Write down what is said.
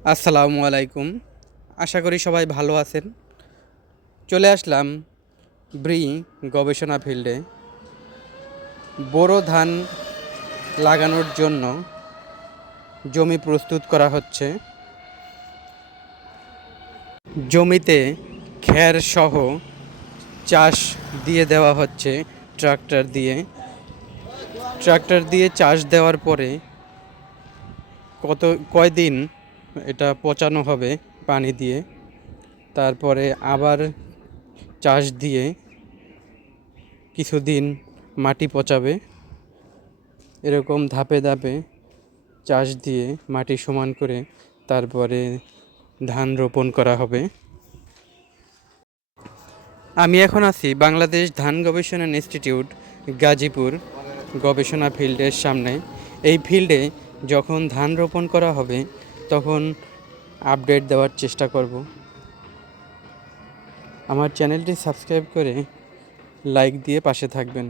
আসসালামু আলাইকুম। আশা করি সবাই ভালো আছেন। চলে আসলাম ব্রি গবেষণা ফিল্ডে। বোরো ধান লাগানোর জন্য জমি প্রস্তুত করা হচ্ছে। জমিতে খ্যার সহ চাষ দিয়ে দেওয়া হচ্ছে ট্রাক্টর দিয়ে। ট্রাক্টর দিয়ে চাষ দেওয়ার পরে কয়দিন এটা পচানো হবে পানি দিয়ে, তারপরে আবার চাষ দিয়ে কিছুদিন মাটি পচাবে। এরকম ধাপে ধাপে চাষ দিয়ে মাটি সমান করে তারপরে ধান রোপণ করা হবে। আমি এখন আছি বাংলাদেশ ধান গবেষণা ইনস্টিটিউট গাজীপুর গবেষণা ফিল্ডের সামনে। এই ফিল্ডে যখন ধান রোপণ করা হবে তখন আপডেট দেওয়ার চেষ্টা করব। আমার চ্যানেলটি সাবস্ক্রাইব করে লাইক দিয়ে পাশে থাকবেন।